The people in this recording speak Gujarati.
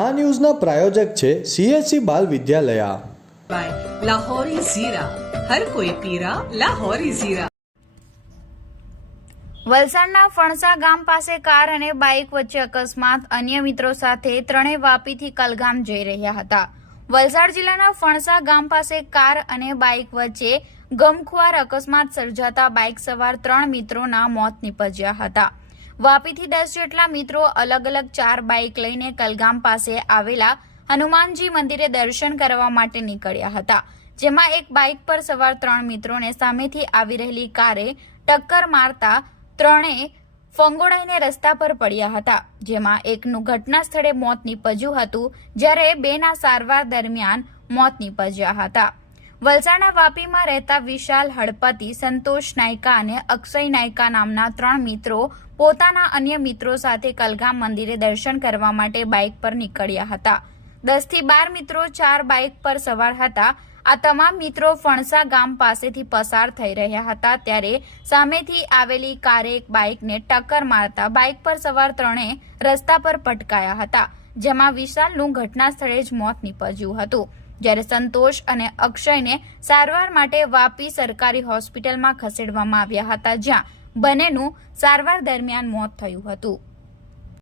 આ ન્યૂઝના પ્રાયોજક છે સીએસસી બાલ વિદ્યાલયા. લાહોરી ઝીરા. હર કોઈ પીરા લાહોરી ઝીરા. વલસાડના ફણસા ગામ પાસે કાર અને બાઇક વચ્ચે અકસ્માત. અન્ય મિત્રો સાથે ત્રણેય વાપીથી કલગામ જઈ રહ્યા હતા. વલસાડ જિલ્લાના ફણસા ગામ પાસે કાર અને બાઇક વચ્ચે ગમખુવાર અકસ્માત સર્જાતા બાઇક સવાર ત્રણ મિત્રોના મોત નીપજ્યા હતા. વાપીથી દસ જેટલા મિત્રો અલગ અલગ ચાર બાઇક લઈને કલગામ પાસે આવેલા હનુમાનજી મંદિરે દર્શન કરવા માટે નીકળ્યા હતા, જેમાં એક બાઇક પર સવાર ત્રણ મિત્રોને સામેથી આવી રહેલી કારે ટક્કર મારતા ત્રણેય ફંગોળાઈને રસ્તા પર પડ્યા હતા, જેમાં એકનું ઘટના સ્થળે મોત નીપજ્યું હતું, જ્યારે બેના સારવાર દરમિયાન મોત નીપજ્યા હતા. વલસાડના વાપીમાં રહેતા વિશાલ હળપતિ, સંતોષ નાયકા અને અક્ષય નાયકા નામના ત્રણ મિત્રો પોતાના અન્ય મિત્રો સાથે કલગામ મંદિરે દર્શન કરવા માટે બાઇક પર નીકળ્યા હતા. દસથી બાર મિત્રો ચાર બાઇક પર સવાર હતા. આ તમામ મિત્રો ફણસા ગામ પાસેથી પસાર થઈ રહ્યા હતા ત્યારે સામેથી આવેલી કારે એક બાઇકને ટક્કર મારતા બાઇક પર સવાર ત્રણે રસ્તા પર પટકાયા હતા. જેમાં વિશાલનું ઘટના સ્થળે જ મોત નીપજ્યું હતું. જ્યારે સંતોષ અને અક્ષયને સારવાર માટે વાપી સરકારી હોસ્પિટલમાં ખસેડવામાં આવ્યા હતા, જ્યાં બંનેનું સારવાર દરમિયાન મોત થયું હતું.